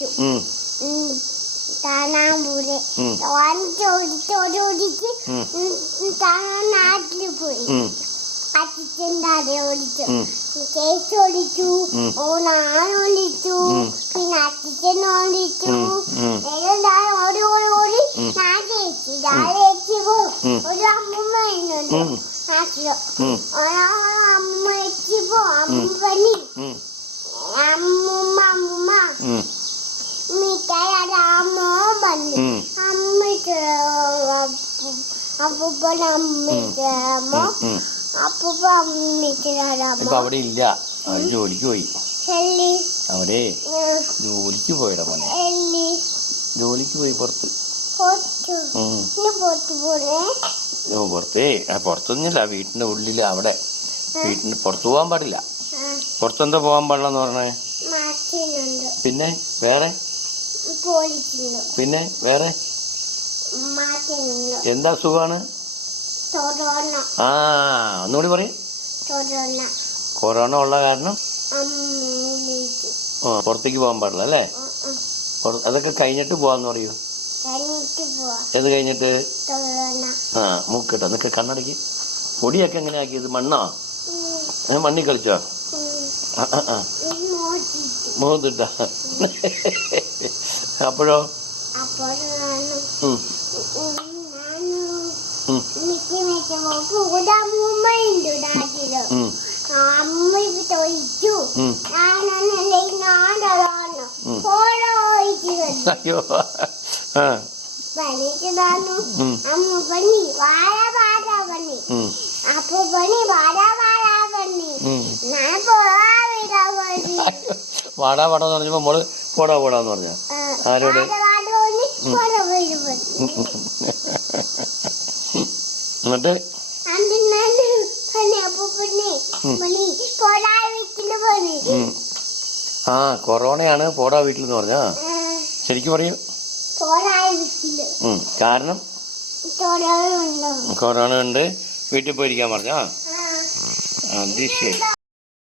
ചോദിച്ചു കാണാൻ പോലെ ചോദിച്ച് കാണാൻ നാട്ടിൽ പോയി അച്ഛൻ്റെ ഓടിച്ചു ചേച്ചി ഓടിച്ചു ഞാൻ ഓടിച്ചു പിന്നെ അച്ഛൻ ഓടിച്ചു ഞാൻ ഓടി ഓടി ഓടി ഞാൻ ചേച്ചി പോകും ഒരു അമ്മൂമ്മ വരുന്നുണ്ട് നാട്ടിലോ അമ്മ ചേച്ചി പോകും അമ്മ പണി അമ്മൂമ്മ മിഠായി അമ്മ പണി അമ്മയ്ക്ക് അപ്പൂപ്പൻ അമ്മ അപ്പൂപ്പ അമ്മ അവിടെ ഇല്ല അവര് ജോലിക്ക് പോയി അവരെ ജോലിക്ക് പോയടാ മോനെ ജോലിക്ക് പോയി പുറത്ത് പുറത്തൊന്നുമില്ല വീട്ടിന്റെ ഉള്ളില് അവിടെ വീട്ടിന് പുറത്തു പോകാൻ പാടില്ല പുറത്തെന്താ പോകാൻ പാടില്ലെന്ന് പറഞ്ഞേ പിന്നെ വേറെ പിന്നെ വേറെ എന്താ അസുഖമാണ് ആ ഒന്നുകൂടി പറയും കൊറോണ ഉള്ള കാരണം പുറത്തേക്ക് പോകാൻ പാടില്ല അല്ലേ അതൊക്കെ കഴിഞ്ഞിട്ട് പോവാന്ന് പറയൂ എന്ത് കഴിഞ്ഞിട്ട് ആ മൂക്കിട്ടോ നിനക്ക് കണ്ണടക്കി പൊടിയൊക്കെ എങ്ങനെ ആക്കിയത് മണ്ണോ മണ്ണി കളിച്ചോ മൂത്തിട്ട അപ്പോഴോ അയ്യോ വാടാ വാടാന്ന് പറഞ്ഞപ്പോ മോള് പോടാ പോടാന്ന് പറഞ്ഞ ആരോട് എന്നിട്ട് ആ കൊറോണയാണ് പോടാ വീട്ടിലെന്ന് പറഞ്ഞാ ശരിക്കും പറയൂ കാരണം കൊറോണ ഉണ്ട് വീട്ടിൽ പോയിരിക്കാൻ പറഞ്ഞാ അത് ശരി.